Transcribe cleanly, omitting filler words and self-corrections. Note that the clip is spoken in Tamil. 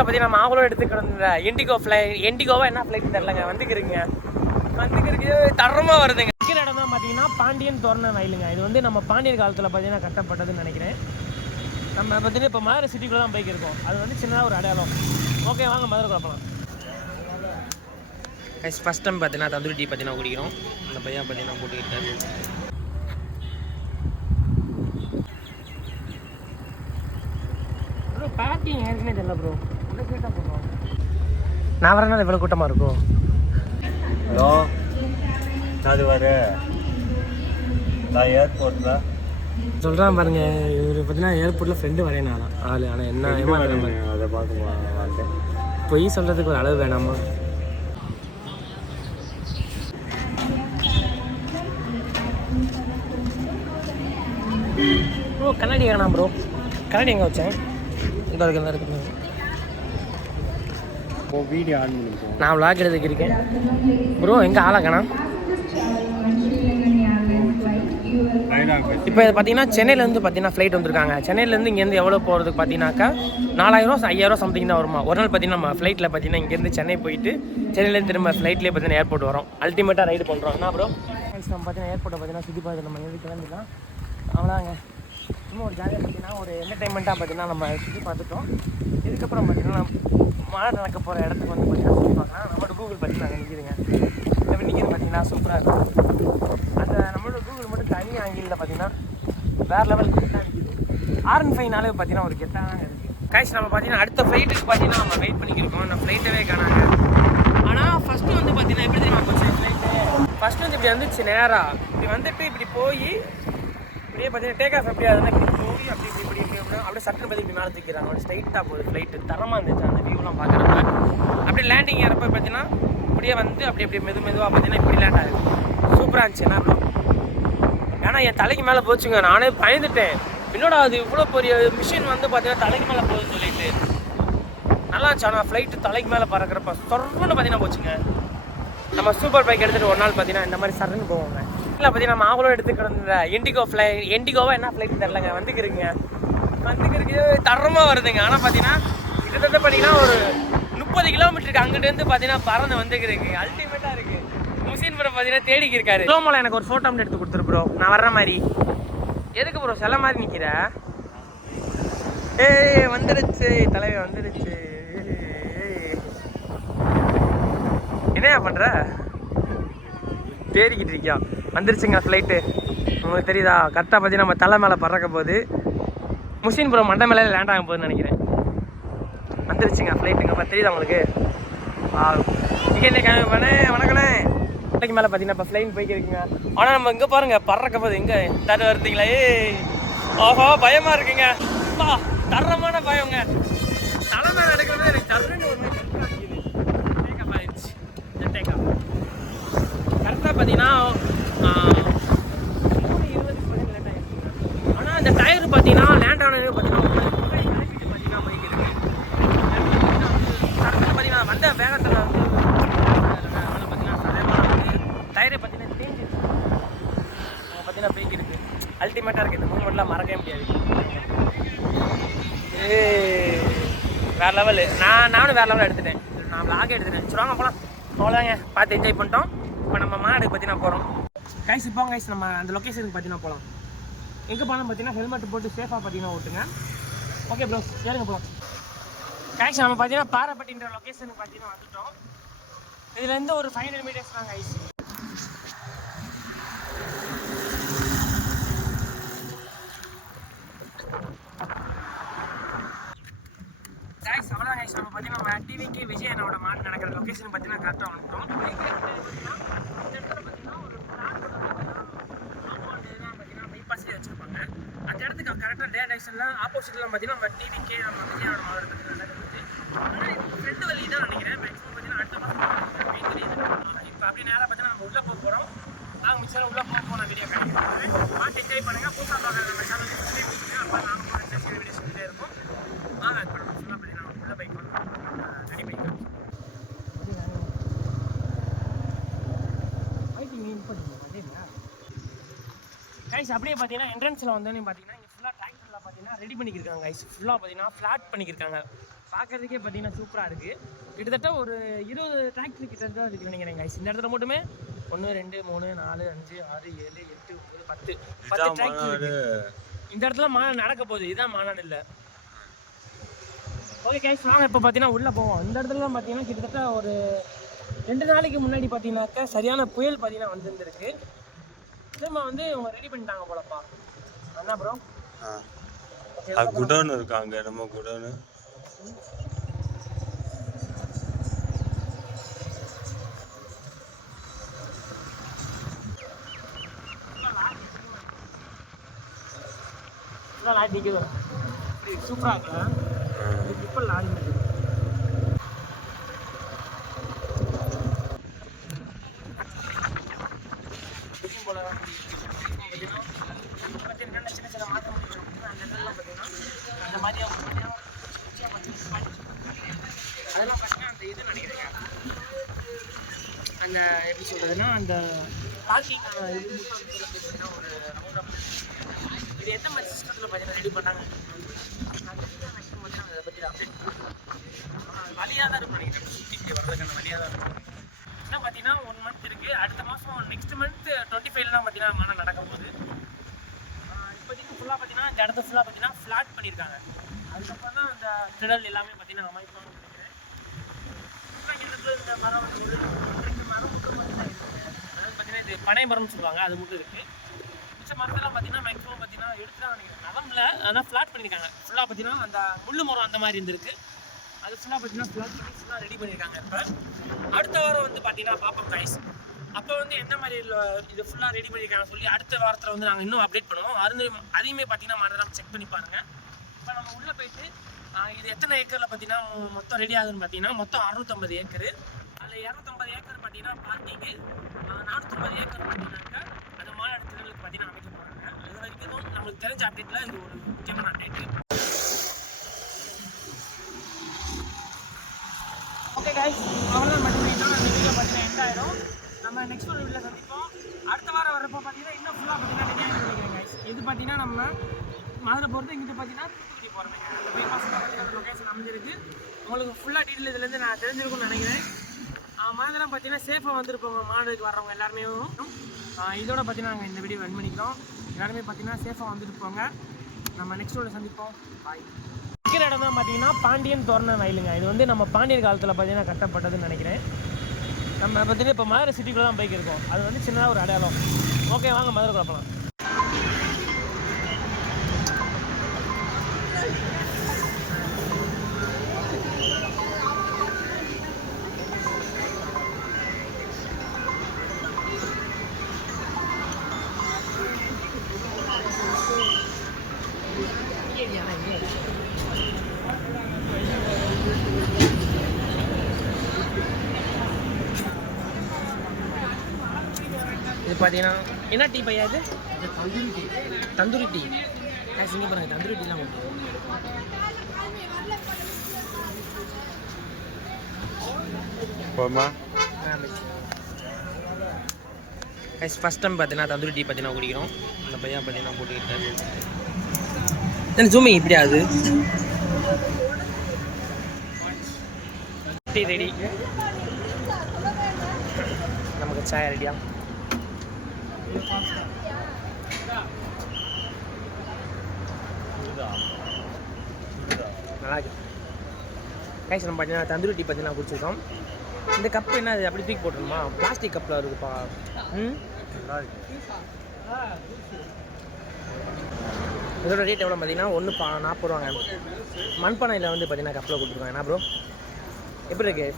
பார்த்தீங்கன்னா மாவளம் எடுத்துக்கிற எண்டிகோவா என்ன ஃப்ளைட் தெரிலங்க வந்துக்கிறீங்க தரமாக வருதுங்க. இடம் தான் பார்த்தீங்கன்னா பாண்டியன் தோரண வயலுங்க. இது வந்து நம்ம பாண்டியன் காலத்தில் பார்த்தீங்கன்னா கட்டப்பட்டதுன்னு நினைக்கிறேன். நம்ம பார்த்தீங்கன்னா இப்போ மதுரை சிட்டிக்குள்ளே தான் பைக் இருக்கோம். அது வந்து சின்னதாக ஒரு அடையாளம். ஓகே வாங்க மதுரை குழப்பலாம். ஃபஸ்ட் டைம் பார்த்தீங்கன்னா தந்தூரி டீ பார்த்தீங்கன்னா குடிக்கிறோம். அந்த பையன் பார்த்தீங்கன்னா போட்டுக்கிட்டாரு. ப்ரோ பார்க்கிங் ஏற்கனவே தெரியல ப்ரோ. இந்த சீட்டாக போடுவோம். நான் வரனால எவ்வளோ கூட்டமாக இருக்கும். ஹலோ அது வர நான் ஏர்போர்ட்டில் சொல்கிறான் பாருங்க. இவர் பார்த்தீங்கன்னா ஏர்போர்ட்டில் ஃப்ரெண்டு வரேனால ஆள். ஆனால் என்ன அதை பார்க்க பொய் சொல்கிறதுக்கு ஒரு அளவு வேணாமா? ப்ரோ கண்ணாடி வேணாம் ப்ரோ. கண்ணாடி எங்கே வச்சேன்? இந்த இருக்கு வீடியோ ஆன் பண்ணிப்போம். நான் விளாக் எடுத்துக்கு இருக்கேன் ப்ரோ. எங்கே ஆளாக்கணா? இப்போ பார்த்தீங்கன்னா சென்னையிலேருந்து பார்த்தீங்கன்னா ஃப்ளைட் வந்துருக்காங்க. சென்னையிலேருந்து இங்கேருந்து எவ்வளோ போகிறதுக்கு பார்த்தீங்கன்னாக்கா 4000 5000 சம்திங் தான் வருமா. ஒரு நாள் பார்த்தீங்கன்னா நம்ம ஃப்ளைட்டில் பார்த்தீங்கன்னா இங்கேருந்து சென்னை போயிட்டு சென்னையிலேருந்து திரும்ப ஃப்ளைட்லேயே பார்த்தீங்கன்னா ஏர்போர்ட் வரும். அல்டிமேட்டாக ரைடு பண்ணுறோம். என்ன ப்ரோ நம்ம பார்த்தீங்கன்னா ஏர்போர்ட்டை பார்த்தீங்கன்னா சுற்றி பார்த்து நம்ம எது கிளம்பிடலாம். அவ்வளோங்க. சும்மா ஒரு ஜாலியாக பார்த்தீங்கன்னா ஒரு என்டர்டைன்மெண்ட்டாக பார்த்தீங்கன்னா நம்ம சுற்றி பார்த்துட்டோம். இதுக்கப்புறம் பார்த்தீங்கன்னா மழை நடக்க போகிற இடத்துக்கு வந்து பார்த்தீங்கன்னா சுற்றி பார்க்கலாம். நம்மளோட கூகுள் பார்த்தீங்கன்னா அங்கே நிற்கிதுங்க. எப்படி நிற்கிது பார்த்தீங்கன்னா சூப்பராக இருக்கும். அந்த நம்மளோட கூகுள் மட்டும் தனி ஆங்கிளில் பார்த்தீங்கன்னா வேறு லெவல் கெட்டாக இருக்குது. R15 பார்த்தீங்கன்னா ஒரு கெட்டாக தான் இருக்குது. கைஸ் நம்ம பார்த்தீங்கன்னா அடுத்த ஃப்ளைட்டுக்கு பார்த்தீங்கன்னா நம்ம வெயிட் பண்ணிக்கிருக்கோம். நம்ம ஃப்ளைட்டவே காணாங்க. ஆனால் ஃபஸ்ட்டு வந்து பார்த்தீங்கன்னா எப்படி தெரியுமா போச்சு ஃப்ளைட்டு? ஃபஸ்ட்டு வந்து இப்படி வந்துச்சு நேராக இப்படி வந்துட்டு இப்படி போய் இப்படியே பார்த்தீங்கன்னா டேக் ஆஃப் எப்படி ஆகுதுன்னா இப்படி போய் அப்படி அப்படியே சட்டை பற்றி இப்படி மேலே தூக்கிறாங்க. ஒரு ஸ்ட்ரைட்டாக போகுது ஃப்ளைட்டு. தரமாக இருந்துச்சு அந்த வியூலாம் பார்க்குறப்ப. அப்படியே லேண்டிங் ஏறப்போ பார்த்தீங்கன்னா இப்படியே வந்து அப்படியே மெதுவாக பார்த்தீங்கன்னா இப்படி லேண்ட் ஆகுது. சூப்பராக இருந்துச்சு. என்ன ப்ரோ? ஏன்னா என் தலைக்கு மேலே போச்சுங்க. நானே பயந்துட்டேன். என்னோட அது இவ்வளோ பெரிய மிஷின் வந்து பார்த்தீங்கன்னா தலைக்கு மேலே போகுதுன்னு சொல்லிட்டு நல்லா இருந்துச்சு. ஆனால் ஃப்ளைட்டு தலைக்கு மேலே பறக்கிறப்ப தொடர்ந்து பார்த்தீங்கன்னா போச்சுங்க. நம்ம சூப்பர் பைக் எடுத்துகிட்டு ஒரு நாள் பார்த்தீங்கன்னா இந்த மாதிரி சரன்னு போவோங்க. இல்லை பார்த்தீங்கன்னா மாவளம் எடுத்துக்கிற எண்டிகோவா என்ன ஃப்ளைட் தெரிலங்க வந்துக்கிறீங்க தரமாக வருதுங்க. ஆனால் பார்த்தீங்கன்னா கிட்டத்தட்ட பார்த்தீங்கன்னா ஒரு 30 கிலோமீட்டருக்கு அங்கிட்டேருந்து பார்த்தீங்கன்னா பறந்து வந்துக்கிறீங்க. அல்டிமேட்டாக இருக்குது. முசின் ப்ரோ பார்த்தீங்கன்னா தேடிக்கு இருக்காரு. சோமோல எனக்கு ஒரு ஃபோட்டோ எடுத்து கொடுத்துரு ப்ரோ. நான் வர்ற மாதிரி. எதுக்கு ப்ரோ சில மாதிரி நிற்கிற? வந்துடுச்சு தலைவி வந்துடுச்சு. என்னையா பண்ணுற? தேடிக்கிட்டு இருக்கியா? வந்துருச்சுங்க ஃப்ளைட்டு. உங்களுக்கு தெரியுதா? கரெக்டாக பார்த்தீங்கன்னா நம்ம தலை மேலே பறக்க போகுது. முசின் ப்ரோ மண்டை மேலே லேண்ட் ஆக போகுதுன்னு நினைக்கிறேன். வந்துருச்சுங்க ஃப்ளைட்டுங்க. தெரியுதா உங்களுக்கு? இங்கே என்ன கிளம்பி பண்ணேன். வணக்கண்ணே. மலைக்கு மேலே பார்த்தீங்கன்னா இப்போ ஃப்ளைன் போய்க்கிருக்குங்க. ஆனால் நம்ம இங்கே பாருங்கள் பறக்க போகுது. எங்கே தரு வருதுங்களா? ஓஹோ பயமாக இருக்குங்க. தரமான பயங்க. தலை மேலே எடுக்கிறது எனக்கு தருன்னு ஒரு டேக்கப் ஆயிடுச்சு. டேக்கப் கரெக்டாக பார்த்தீங்கன்னா 20 லேண்ட் ஆகிடுச்சுங்க. ஆனால் அந்த டயர் பார்த்தீங்கன்னா லேண்ட் ஆனது பார்த்தீங்கன்னா பார்த்தீங்கன்னா பைக் இருக்குது. கரெக்டாக பார்த்தீங்கன்னா வந்த வேகத்தில் வந்து டயரை பார்த்தீங்கன்னா தேஞ்சிருச்சு. பார்த்தீங்கன்னா போய்க்கு இருக்குது. அல்டிமேட்டாக இருக்குது. இந்த மூமெண்ட்லாம் மறக்கவே முடியாது. வேறு லெவலு. நானும் வேறு லெவலில் எடுத்துட்டேன். நான் விளாகே எடுத்துட்டேன். சரி வாங்க போகலாம். அவ்வளோதாங்க. பார்த்து என்ஜாய் பண்ணிட்டோம். இப்போ நம்ம மாநாடுக்கு பார்த்தீங்கன்னா போகிறோம். கைஸ் இப்போ கைஸ் நம்ம அந்த லொக்கேஷனுக்கு பார்த்தீங்கன்னா போகலாம். எங்கே போகலாம் பார்த்தீங்கன்னா ஹெல்மெட் போட்டு சேஃபாக பார்த்தீங்கன்னா ஓட்டுங்க. ஓகே ப்ரோ சரிங்க போகலாம். கைஸ் நம்ம பார்த்தீங்கன்னா பாறைப்பட்டின்ற லொக்கேஷனுக்கு பார்த்தீங்கன்னா வந்துட்டோம். இதுலேருந்து ஒரு 500 மீட்டர்ஸ் தான் கைஸ். அவ்வளோதான் கைஸ். நம்ம பார்த்தீங்கன்னா நம்ம டிவிக்கு விஜய் என்னோட மாடு நடக்கிற லொக்கேஷன் பார்த்தீங்கன்னா கரெக்டாக வந்துட்டோம். பைபாஸ்லேயே வச்சுருப்பாங்க. அந்த இடத்துக்கு கரெக்டாக டேரக்ஷன்லாம் ஆப்போசிட்லாம் பார்த்தீங்கன்னா நம்ம டிவிக்கே நம்ம விஜயோட மாடு பார்த்தீங்கன்னா நடக்குது. ஆனால் இப்போ ஃப்ரெண்டு வழி தான் நினைக்கிறேன். மேக்ஸிமம் பார்த்தீங்கன்னா அடுத்த மாதம் இப்போ அப்படி நேராக பார்த்தீங்கன்னா நம்ம உள்ளே போக போகிறோம். நாங்கள் மிச்சம் உள்ளே போன வீடியோ கிடைக்கும். மாட்டு என்ஜாய் பண்ணுங்கள். புதுசாக பார்க்குற நம்ம சேனலுக்கு சப்ஸ்கிரைப் பண்ணிட்டு அப்போ நாங்கள் இன்ட்ரெஸ்ட் வீடியோ சொல்லிட்டே இருக்கும். வாங்க இப்போ நம்ம ஃபுல்லாக பார்த்தீங்கன்னா உள்ள பைக் தனி பைக் கைஸ். அப்படியே பார்த்தீங்கன்னா என்ட்ரன்ஸில் வந்தோன்னே பார்த்தீங்கன்னா இங்கே ஃபுல்லாக டிராக்டரில் பார்த்தீங்கன்னா ரெடி பண்ணிக்கிருக்காங்க கைஸ். ஃபுல்லாக பார்த்தீங்கன்னா ஃப்ளாட் பண்ணிக்கிருக்காங்க. பார்க்கறதுக்கே பார்த்தீங்கன்னா சூப்பராக இருக்குது. கிட்டத்தட்ட ஒரு 20 டிராக்டர் கிட்ட தான் இருக்குன்னு நினைக்கிறேன் guys. இந்த இடத்துல மட்டுமே 1 2 3 4 5 6 7 8 9 10 டிராக்டர். இந்த இடத்துல மாநாடு நடக்க போகுது. இதுதான் மாநாடு இல்லை. ஓகே கைஸ், வாங்க இப்போ பார்த்தீங்கன்னா உள்ளே போவோம். இந்த இடத்துல தான் பார்த்தீங்கன்னா கிட்டத்தட்ட ஒரு 2 நாளைக்கு முன்னாடி பார்த்தீங்கன்னாக்கா சரியான புயல் பார்த்தீங்கன்னா வந்துருந்துருக்கு. திரும்ப வந்து இவங்க ரெடி பண்ணிட்டாங்க போலப்பா. என்ன ப்ரோ? குடோன் இருக்காங்க, நம்ம குடோனு. சூப்பராக இருக்கு. இப்போ லாரி போல பார்த்தீங்கன்னா சின்ன சின்ன மாற்றம் அந்த இடத்துலலாம் பார்த்தீங்கன்னா அந்த மாதிரி அதெல்லாம் பார்த்தீங்கன்னா அந்த இது நினைக்கிறேங்க, அந்த எப்படி சொல்கிறதுன்னா அந்த பார்க்கிங்கான இது பார்த்தீங்கன்னா ஒரு ரவுண்ட் இது எந்த மாதிரி சிஸ்டத்தில் பார்த்தீங்கன்னா ரெடி பண்ணாங்க அதை பற்றி அப்டேட் வழியாக தான் இருக்கும் நினைக்கிறேன். சுற்றி வர்றதுக்கான வழியாக தான் இருக்கும். என்ன பார்த்தீங்கன்னா 1 மந்த் இருக்குது. அடுத்த மாதம் நெக்ஸ்ட் மந்த் 25 தான் பார்த்தீங்கன்னா மாநாடு நடக்க போகுது. இப்போதைக்கு ஃபுல்லாக பார்த்தீங்கன்னா இந்த இடத்த ஃபுல்லாக பார்த்தீங்கன்னா ஃப்ளாட் பண்ணியிருக்காங்க. அதுக்கப்புறம் தான் அந்த திடல் எல்லாமே பார்த்தீங்கன்னா அமைப்பாங்கன்னு நினைக்கிறேன். இந்த மரம் ஒரு 2 மரம் மட்டும் பார்த்தீங்கன்னா இருக்குது. அதாவது பார்த்தீங்கன்னா இது பனை மரம்னு சொல்லுவாங்க, அது மட்டும் இருக்குது. மிச்ச மரத்தெல்லாம் பார்த்தீங்கன்னா மேக்ஸிமம் பார்த்தீங்கன்னா எடுத்துதான் நினைக்கிறேன். நவம்பில் ஆனால் ஃப்ளாட் பண்ணியிருக்காங்க. ஃபுல்லாக பார்த்தீங்கன்னா அந்த முள்ளு மரம் அந்த மாதிரி இருந்திருக்கு. அது ஃபுல்லாக பார்த்தீங்கன்னா ஃப்ளாட் பண்ணி ஃபுல்லாக ரெடி பண்ணியிருக்காங்க. இப்போ அடுத்த வாரம் வந்து பார்த்தீங்கன்னா பார்ப்போம் கைஸ். அப்போ வந்து எந்த மாதிரி இது ஃபுல்லாக ரெடி பண்ணியிருக்காங்க சொல்லி அடுத்த வாரத்தில் வந்து நாங்கள் இன்னும் அப்டேட் பண்ணுவோம். அதையுமே பார்த்தீங்கன்னா மறந்துடாம செக் பண்ணி பாருங்கள். இப்போ நம்ம உள்ளே போயிட்டு இது எத்தனை ஏக்கரில் பார்த்தீங்கன்னா மொத்தம் ரெடி ஆகுதுன்னு பார்த்தீங்கன்னா மொத்தம் 650 ஏக்கரு. அதில் 250 ஏக்கர் பார்த்தீங்கன்னா பார்க்கிங்கு, 450 ஏக்கர் பார்த்தீங்கன்னாக்கா அந்த மாநாடு திடலுக்கு பார்த்தீங்கன்னா அமைக்க போகிறாங்க. இது வரைக்கும் நம்மளுக்கு தெரிஞ்ச அப்டேட்டில் இது ஒரு முக்கியமான அப்டேட்டு. ஓகே கைஸ், அவ்வளோதான் மட்டுமே தான் அந்த வீடியோ பார்த்தீங்கன்னா எண்ட் ஆகிடும். நம்ம நெக்ஸ்ட் ஒரு வீடியோவில் சந்திப்போம். அடுத்த வாரம் வரப்போ பார்த்தீங்கன்னா இன்னும் ஃபுல்லாக பார்த்தீங்கன்னா ரெடியாக நினைக்கிறேன் கைஸ். இது பார்த்தீங்கன்னா நம்ம மதுரை போகிறது, இங்கிட்ட பார்த்தீங்கன்னா தூத்துக்குடி போகிறதுங்க. அந்த பைபாஸில் பார்த்தீங்கன்னா அந்த லொக்கேஷன் அமைஞ்சிருக்கு. உங்களுக்கு ஃபுல்லாக டீட்டெயில் இதுலேருந்து நான் தெரிஞ்சிருக்கும்னு நினைக்கிறேன். மதுரை பார்த்தீங்கன்னா சேஃபாக வந்துருப்போங்க மாநாடுக்கு வர்றவங்க எல்லாருமே. இதோட பார்த்தீங்கன்னா நாங்கள் இந்த வீடியோ ரன் பண்ணிக்கிறோம். எல்லாருமே பார்த்தீங்கன்னா சேஃபாக வந்துட்டு போங்க. நம்ம நெக்ஸ்ட் வீடியோவில் சந்திப்போம். பாய். இருக்கிற இடம் தான் பார்த்தீங்கன்னா பாண்டியன் தோரண வயலுங்க. இது வந்து நம்ம பாண்டியர் காலத்தில் பார்த்தீங்கன்னா கட்டப்பட்டதுன்னு நினைக்கிறேன். நம்ம பார்த்தீங்கன்னா இப்போ மதுரை சிட்டிக்குள்ளே தான் பைக் இருக்கோம். அது வந்து சின்னதாக ஒரு அடையாளம். ஓகே, வாங்க மதுரை குழப்பலாம். இது பார்த்தீங்கன்னா என்ன டீ பையா? இது தந்தூரி டீ. சிங்க பாருங்க, தந்தூரி டீலாம் போமா. ஃபஸ்ட் டைம் பார்த்தீங்கன்னா தந்தூரி டீ பார்த்தீங்கன்னா குடிக்கிறோம். அந்த பையா பார்த்தீங்கன்னா போட்டுக்கிட்டேன். ஜூமி இப்படி ஆகுது. Tea ready. நமக்கு சாய் ரெடியா? நல்லா இருக்கு கைஸ். நம்ம பார்த்தீங்கன்னா தந்தூரி டீ பார்த்தீங்கன்னா குடிச்சிருக்கோம். இந்த கப்பு என்ன அது அப்படி தூக்கி போட்டுருமா? பிளாஸ்டிக் கப்பில் இருக்குப்பா. இதோட ரேட் எவ்வளோ பார்த்தீங்கன்னா 1.40 ரூபாங்க. மண்பானையில் வந்து பார்த்தீங்கன்னா கப்பில் கொடுத்துருக்காங்க. என்ன ப்ரோ எப்படி இருக்கு?